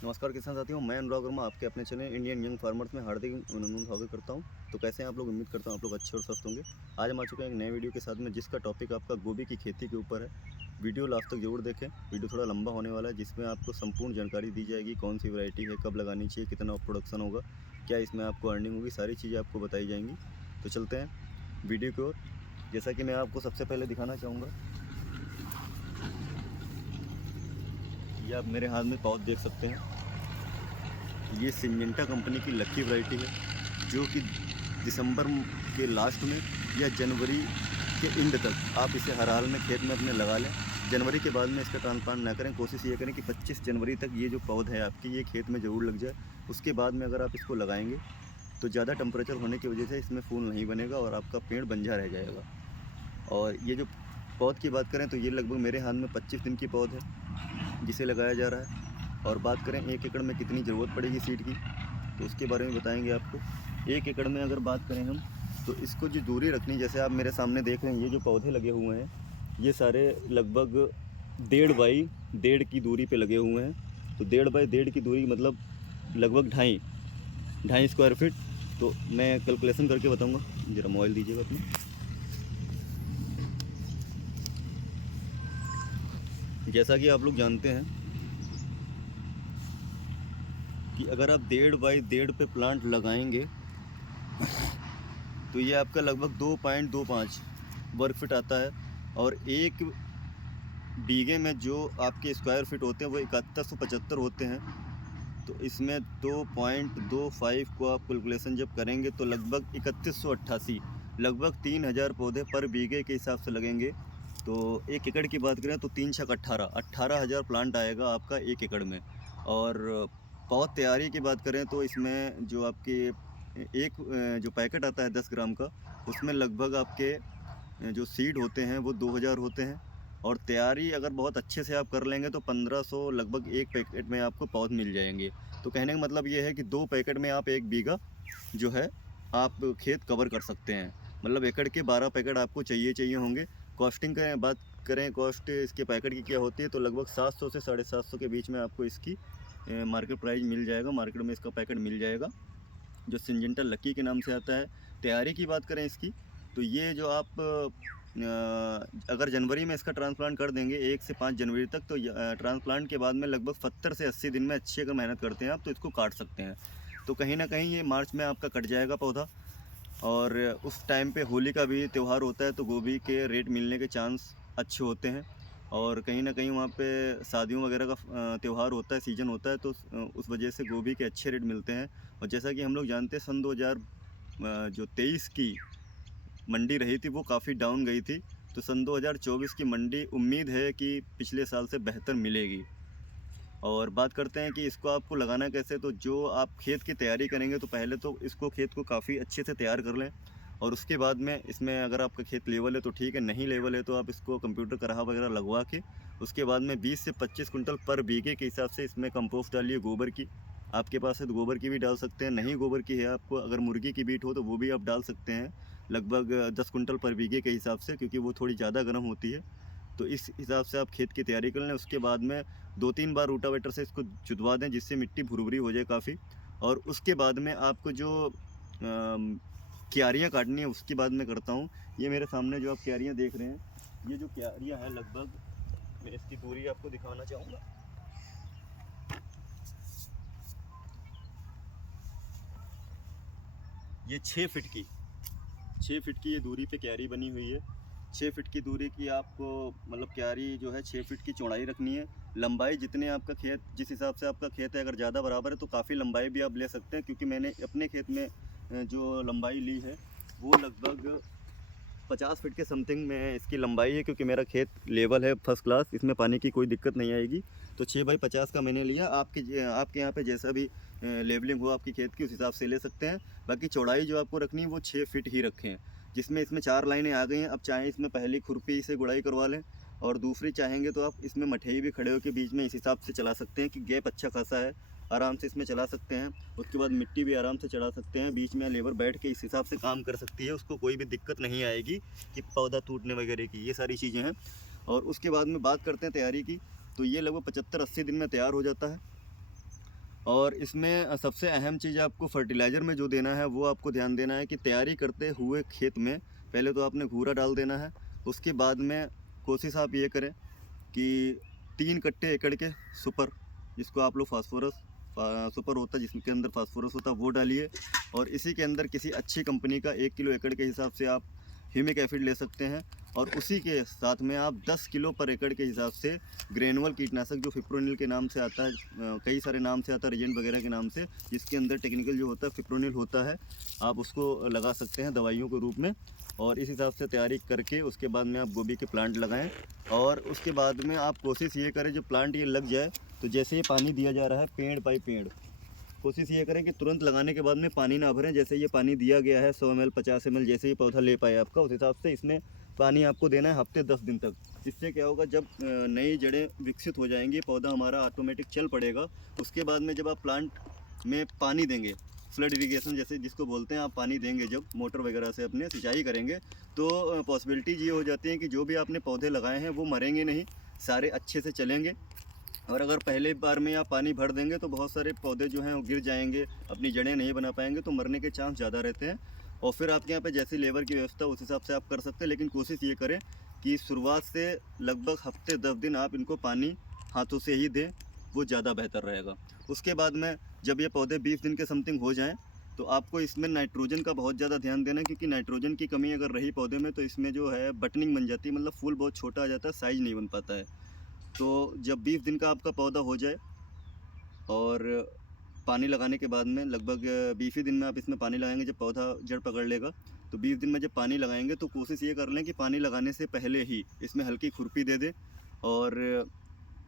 नमस्कार किसान साथियों, मैं अनुराग वर्मा आपके अपने चैनल इंडियन यंग फार्मर्स में हार्दिक अभिनंदन स्वागत करता हूं। तो कैसे हैं आप लोग? उम्मीद करता हूं आप लोग अच्छे और स्वस्थ होंगे। आज हम आ चुके हैं एक नए वीडियो के साथ में, जिसका टॉपिक आपका गोभी की खेती के ऊपर है। वीडियो लास्ट तक जरूर देखें। वीडियो थोड़ा लंबा होने वाला है, जिसमें आपको संपूर्ण जानकारी दी जाएगी। कौन सी वैरायटी है, कब लगानी चाहिए, कितना प्रोडक्शन होगा, क्या इसमें आपको अर्निंग होगी, सारी चीज़ें आपको बताई जाएंगी। तो चलते हैं वीडियो की ओर। जैसा कि मैं आपको सबसे पहले दिखाना चाहूँगा, ये आप मेरे हाथ में पौध देख सकते हैं। ये सिंजेंटा कंपनी की लक्की वैरायटी है, जो कि दिसंबर के लास्ट में या जनवरी के एंड तक आप इसे हर हाल में खेत में अपने लगा लें। जनवरी के बाद में इसका ट्रांसप्लांट ना करें। कोशिश ये करें कि 25 जनवरी तक ये जो पौध है आपकी, ये खेत में ज़रूर लग जाए। उसके बाद में अगर आप इसको लगाएंगे तो ज़्यादा टेम्परेचर होने की वजह से इसमें फूल नहीं बनेगा और आपका पेड़ बंझा रह जाएगा। और ये जो पौध की बात करें तो ये लगभग मेरे हाथ में 25 दिन की पौध है, जिसे लगाया जा रहा है। और बात करें 1 एकड़ में कितनी ज़रूरत पड़ेगी सीड की, तो उसके बारे में बताएंगे आपको। 1 एकड़ में अगर बात करें हम, तो इसको जो दूरी रखनी, जैसे आप मेरे सामने देख रहे हैं, ये जो पौधे लगे हुए हैं ये सारे लगभग 1.5 बाई 1.5 की दूरी पे लगे हुए हैं। तो 1.5 बाई 1.5 की दूरी मतलब लगभग 2.5 स्क्वायर फीट। तो मैं कैलकुलेशन करके बताऊंगा। ज़रा मोबाइल दीजिएगा अपना। जैसा कि आप लोग जानते हैं कि अगर आप 1.5 बाई 1.5 पे प्लांट लगाएंगे तो ये आपका लगभग 2.25 वर्ग फीट आता है। और एक बीघे में जो आपके स्क्वायर फीट होते हैं वो 7175 होते हैं। तो इसमें 2.25 को आप कैलकुलेशन जब करेंगे तो लगभग 3188, लगभग 3000 पौधे पर बीघे के हिसाब से लगेंगे। तो 1 एकड़ की बात करें तो 3 छक 18,000 प्लांट आएगा आपका 1 एकड़ में। और पौध तैयारी की बात करें तो इसमें जो आपके एक जो पैकेट आता है 10 ग्राम का, उसमें लगभग आपके जो सीड होते हैं वो 2000 होते हैं। और तैयारी अगर बहुत अच्छे से आप कर लेंगे तो 1500 लगभग एक पैकेट में आपको पौध मिल जाएंगे। तो कहने का मतलब ये है कि 2 पैकेट में आप 1 बीघा जो है आप खेत कवर कर सकते हैं। मतलब एकड़ के 12 पैकेट आपको चाहिए होंगे। कॉस्टिंग का बात करें, कॉस्ट इसके पैकेट की क्या होती है, तो लगभग 700 से 750 के बीच में आपको इसकी मार्केट प्राइस मिल जाएगा। मार्केट में इसका पैकेट मिल जाएगा, जो सिंजेंटा लक्की के नाम से आता है। तैयारी की बात करें इसकी, तो ये जो आप अगर जनवरी में इसका ट्रांसप्लांट कर देंगे 1 से 5 जनवरी तक, तो ट्रांसप्लांट के बाद में लगभग 70 से 80 दिन में अच्छी अगर मेहनत करते हैं आप तो इसको काट सकते हैं। तो कहीं ना कहीं ये मार्च में आपका कट जाएगा पौधा। और उस टाइम पे होली का भी त्यौहार होता है, तो गोभी के रेट मिलने के चांस अच्छे होते हैं। और कहीं ना कहीं वहाँ पे शादियों वगैरह का त्यौहार होता है, सीजन होता है, तो उस वजह से गोभी के अच्छे रेट मिलते हैं। और जैसा कि हम लोग जानते हैं, सन 2023 की मंडी रही थी वो काफ़ी डाउन गई थी। तो सन 2024 की मंडी उम्मीद है कि पिछले साल से बेहतर मिलेगी। और बात करते हैं कि इसको आपको लगाना कैसे। तो जो आप खेत की तैयारी करेंगे तो पहले तो इसको खेत को काफ़ी अच्छे से तैयार कर लें। और उसके बाद में इसमें अगर आपका खेत लेवल है तो ठीक है, नहीं लेवल है तो आप इसको कंप्यूटर कराहा वगैरह लगवा के उसके बाद में 20 से 25 कुंटल पर बीघे के हिसाब से इसमें कंपोस्ट डालिए गोबर की। आपके पास है तो गोबर की भी डाल सकते हैं, नहीं गोबर की है आपको, अगर मुर्गी की बीट हो तो वो भी आप डाल सकते हैं, लगभग 10 कुंटल पर बीघे के हिसाब से, क्योंकि वो थोड़ी ज़्यादा गर्म होती है। तो इस हिसाब से आप खेत की तैयारी कर लें। उसके बाद में 2-3 बार रोटावेटर से इसको जुतवा दें, जिससे मिट्टी भुरभुरी हो जाए काफ़ी। और उसके बाद में आपको जो क्यारियाँ काटनी है उसकी बात मैं करता हूँ। ये मेरे सामने जो आप क्यारियाँ देख रहे हैं, ये जो क्यारियाँ हैं, लगभग मैं इसकी दूरी आपको दिखाना चाहूँगा। ये 6 फीट की 6 फीट की ये दूरी पे क्यारी बनी हुई है। 6 फीट की दूरी की आपको मतलब क्यारी जो है 6 फीट की चौड़ाई रखनी है। लंबाई जितने आपका खेत, जिस हिसाब से आपका खेत है, अगर ज़्यादा बराबर है तो काफ़ी लंबाई भी आप ले सकते हैं। क्योंकि मैंने अपने खेत में जो लंबाई ली है वो लगभग 50 फीट के समथिंग में इसकी लंबाई है। क्योंकि मेरा खेत लेवल है फर्स्ट क्लास, इसमें पानी की कोई दिक्कत नहीं आएगी। तो 6 बाई 50 का मैंने लिया। आपके यहाँ पे जैसा भी लेवलिंग हो आपकी खेत की, उस हिसाब से ले सकते हैं। बाकी चौड़ाई जो आपको रखनी है वो 6 फीट ही रखें। जिसमें इसमें 4 लाइनें आ गई हैं। अब चाहें इसमें पहली खुरपी से गुड़ाई करवा लें, और दूसरी चाहेंगे तो आप इसमें मठेई भी खड़े होकर बीच में इस हिसाब से चला सकते हैं कि गैप अच्छा खासा है, आराम से इसमें चला सकते हैं। उसके बाद मिट्टी भी आराम से चढ़ा सकते हैं, बीच में लेबर बैठ के इस हिसाब से काम कर सकती है, उसको कोई भी दिक्कत नहीं आएगी कि पौधा टूटने वगैरह की, ये सारी चीज़ें हैं। और उसके बाद में बात करते हैं तैयारी की, तो ये लगभग 75-80 दिन में तैयार हो जाता है। और इसमें सबसे अहम चीज़ आपको फर्टिलाइज़र में जो देना है वो आपको ध्यान देना है कि तैयारी करते हुए खेत में पहले तो आपने घूरा डाल देना है। उसके बाद में कोशिश आप ये करें कि 3 कट्टे एकड़ के सुपर, जिसको आप लोग फास्फोरस सुपर होता है जिसके अंदर फास्फोरस होता है, वो डालिए। और इसी के अंदर किसी अच्छी कंपनी का 1 किलो एकड़ के हिसाब से आप ह्यूमिक एसिड ले सकते हैं। और उसी के साथ में आप 10 किलो पर एकड़ के हिसाब से ग्रेनुअल कीटनाशक जो फिप्रोनिल के नाम से आता है, कई सारे नाम से आता है, रेजेंट वगैरह के नाम से, जिसके अंदर टेक्निकल जो होता है फिप्रोनिल होता है, आप उसको लगा सकते हैं दवाइयों के रूप में। और इस हिसाब से तैयारी करके उसके बाद में आप गोभी के प्लांट लगाएं। और उसके बाद में आप कोशिश ये करें जब प्लांट ये लग जाए तो जैसे ये पानी दिया जा रहा है पेड़ बाई पेड़, कोशिश ये करें कि तुरंत लगाने के बाद में पानी ना भरें। जैसे ये पानी दिया गया है 100 ml 50 ml, जैसे ही पौधा ले पाए आपका, उस हिसाब से इसमें पानी आपको देना है हफ्ते 10 दिन तक। इससे क्या होगा, जब नई जड़ें विकसित हो जाएंगी, पौधा हमारा ऑटोमेटिक चल पड़ेगा। उसके बाद में जब आप प्लांट में पानी देंगे, फ्लड इरीगेशन जैसे जिसको बोलते हैं, आप पानी देंगे जब मोटर वगैरह से अपने सिंचाई करेंगे, तो पॉसिबिलिटीज़ ये हो जाती है कि जो भी आपने पौधे लगाए हैं वो मरेंगे नहीं, सारे अच्छे से चलेंगे। और अगर पहले बार में आप पानी भर देंगे तो बहुत सारे पौधे जो हैं वो गिर जाएंगे, अपनी जड़ें नहीं बना पाएंगे, तो मरने के चांस ज़्यादा रहते हैं। और फिर आपके यहाँ पे जैसी लेबर की व्यवस्था उस हिसाब से आप कर सकते हैं। लेकिन कोशिश ये करें कि शुरुआत से लगभग हफ्ते 10 दिन आप इनको पानी हाथों से ही दें, वो ज़्यादा बेहतर रहेगा। उसके बाद में जब ये पौधे 20 दिन के समथिंग हो जाएँ तो आपको इसमें नाइट्रोजन का बहुत ज़्यादा ध्यान देना है, क्योंकि नाइट्रोजन की कमी अगर रही पौधे में तो इसमें जो है बटनिंग बन जाती है, मतलब फूल बहुत छोटा आ जाता है, साइज़ नहीं बन पाता है। तो जब 20 दिन का आपका पौधा हो जाए और पानी लगाने के बाद में लगभग 20 दिन में आप इसमें पानी लगाएंगे, जब पौधा जड़ पकड़ लेगा तो 20 दिन में जब पानी लगाएंगे तो कोशिश ये कर लें कि पानी लगाने से पहले ही इसमें हल्की खुरपी दे दें। और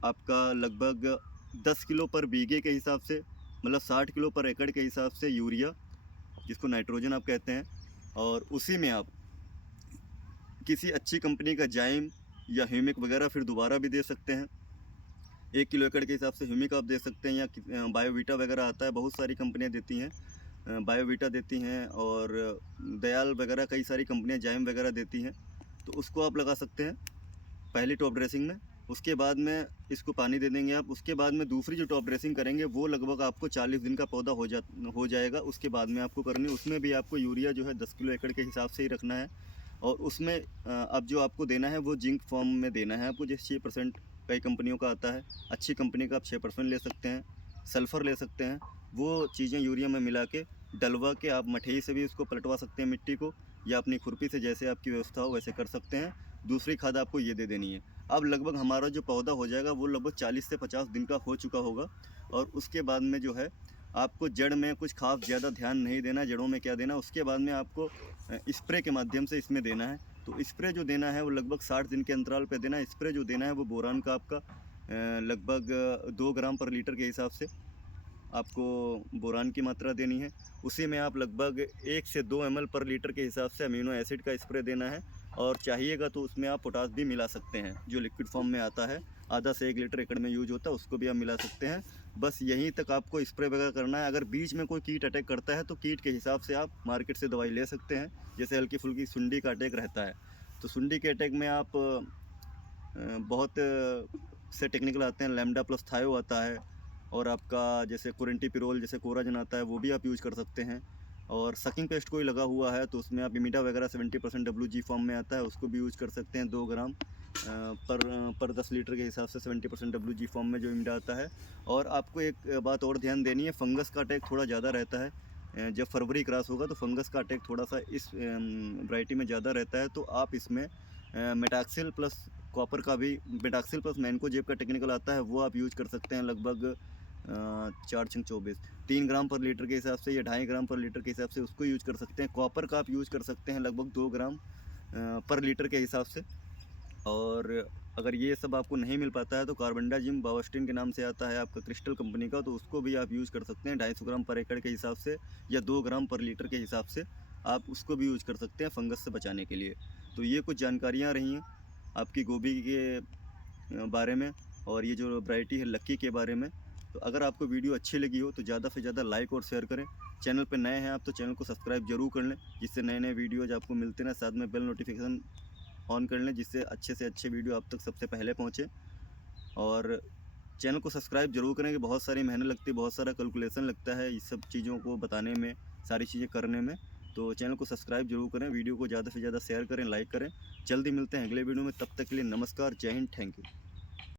आपका लगभग 10 किलो पर बीघे के हिसाब से, मतलब 60 किलो पर एकड़ के हिसाब से यूरिया, जिसको नाइट्रोजन आप कहते हैं, और उसी में आप किसी अच्छी कंपनी का जाइम या ह्यूमिक वगैरह फिर दोबारा भी दे सकते हैं। 1 किलो एकड़ के हिसाब से ह्यूमिक आप दे सकते हैं, या बायोवीटा वगैरह आता है, बहुत सारी कंपनियां देती हैं, बायोवीटा देती हैं, और दयाल वगैरह कई सारी कंपनियां जाइम वगैरह देती हैं, तो उसको आप लगा सकते हैं पहली टॉप ड्रेसिंग में। उसके बाद में इसको पानी दे देंगे आप। उसके बाद में दूसरी जो टॉप ड्रेसिंग करेंगे वो लगभग आपको 40 दिन का पौधा हो जाएगा, उसके बाद में आपको करनी है। उसमें भी आपको यूरिया जो है 10 किलो एकड़ के हिसाब से ही रखना है। और उसमें अब जो आपको देना है वो जिंक फॉर्म में देना है आपको, जैसे 6% कई कंपनियों का आता है, अच्छी कंपनी का आप 6% ले सकते हैं, सल्फ़र ले सकते हैं। वो चीज़ें यूरिया में मिला के डलवा के आप मठेई से भी उसको पलटवा सकते हैं मिट्टी को, या अपनी खुरपी से, जैसे आपकी व्यवस्था हो वैसे कर सकते हैं। दूसरी खाद आपको ये दे देनी है। अब लगभग हमारा जो पौधा हो जाएगा वो लगभग 40 से 50 दिन का हो चुका होगा। और उसके बाद में जो है आपको जड़ में कुछ खास ज़्यादा ध्यान नहीं देना, जड़ों में क्या देना, उसके बाद में आपको स्प्रे के माध्यम से इसमें देना है। तो स्प्रे जो देना है वो लगभग 60 दिन के अंतराल पे देना है। स्प्रे जो देना है वो बोरान का आपका लगभग 2 ग्राम पर लीटर के हिसाब से आपको बोरान की मात्रा देनी है। उसी में आप लगभग 1 से 2 ml पर लीटर के हिसाब से अमीनो एसिड का स्प्रे देना है। और चाहिएगा तो उसमें आप पोटास भी मिला सकते हैं, जो लिक्विड फॉर्म में आता है, आधा से 1 लीटर एकड़ में यूज होता है, उसको भी आप मिला सकते हैं। बस यहीं तक आपको स्प्रे वगैरह करना है। अगर बीच में कोई कीट अटैक करता है तो कीट के हिसाब से आप मार्केट से दवाई ले सकते हैं। जैसे हल्की फुल्की सुंडी का अटैक रहता है तो सुंडी के अटैक में आप बहुत से टेक्निकल आते हैं, लैम्डा प्लस थायो आता है, और आपका जैसे कोरेंटीपिरोल जैसे कोराजन आता है वो भी आप यूज़ कर सकते हैं। और सकिंग पेस्ट कोई लगा हुआ है तो उसमें आप इमिडा वगैरह 70% WG फॉर्म में आता है, उसको भी यूज़ कर सकते हैं 2 ग्राम पर 10 लीटर के हिसाब से 70% WG फॉर्म में जो इमिडा आता है। और आपको एक बात और ध्यान देनी है, फंगस का अटैक थोड़ा ज़्यादा रहता है। जब फरवरी क्रॉस होगा तो फंगस का अटैक थोड़ा सा इस वैरायटी में ज़्यादा रहता है, तो आप इसमें मेटाक्सिल प्लस कॉपर का भी, मेटाक्सिल प्लस मैनकोजेब का टेक्निकल आता है, वो आप यूज़ कर सकते हैं लगभग 4×24 3 ग्राम पर लीटर के हिसाब से, या 2.5 ग्राम पर लीटर के हिसाब से उसको यूज़ कर सकते हैं। कॉपर का आप यूज़ कर सकते हैं लगभग 2 ग्राम पर लीटर के हिसाब से। और अगर ये सब आपको नहीं मिल पाता है तो कार्बेंडाजिम बावस्टिन के नाम से आता है आपका क्रिस्टल कंपनी का, तो उसको भी आप यूज़ कर सकते हैं 250 ग्राम पर एकड़ के हिसाब से, या 2 ग्राम पर लीटर के हिसाब से आप उसको भी यूज़ कर सकते हैं फंगस से बचाने के लिए। तो ये कुछ जानकारियाँ रही हैं आपकी गोभी के बारे में, और ये जो वैरायटी है लक्की के बारे में। तो अगर आपको वीडियो अच्छी लगी हो तो ज़्यादा से ज़्यादा लाइक और शेयर करें। चैनल पर नए हैं आप तो चैनल को सब्सक्राइब जरूर कर लें, जिससे नए नए वीडियोज़ आपको मिलते हैं। साथ में बेल नोटिफिकेशन ऑन कर लें, जिससे अच्छे से अच्छे वीडियो आप तक सबसे पहले पहुँचे। और चैनल को सब्सक्राइब जरूर करें कि बहुत सारी मेहनत लगती है, बहुत सारा कैलकुलेशन लगता है इस सब चीज़ों को बताने में, सारी चीज़ें करने में। तो चैनल को सब्सक्राइब जरूर करें, वीडियो को ज़्यादा से ज़्यादा शेयर करें, लाइक करें। जल्दी मिलते हैं अगले वीडियो में, तब तक के लिए नमस्कार, जय हिंद, थैंक यू।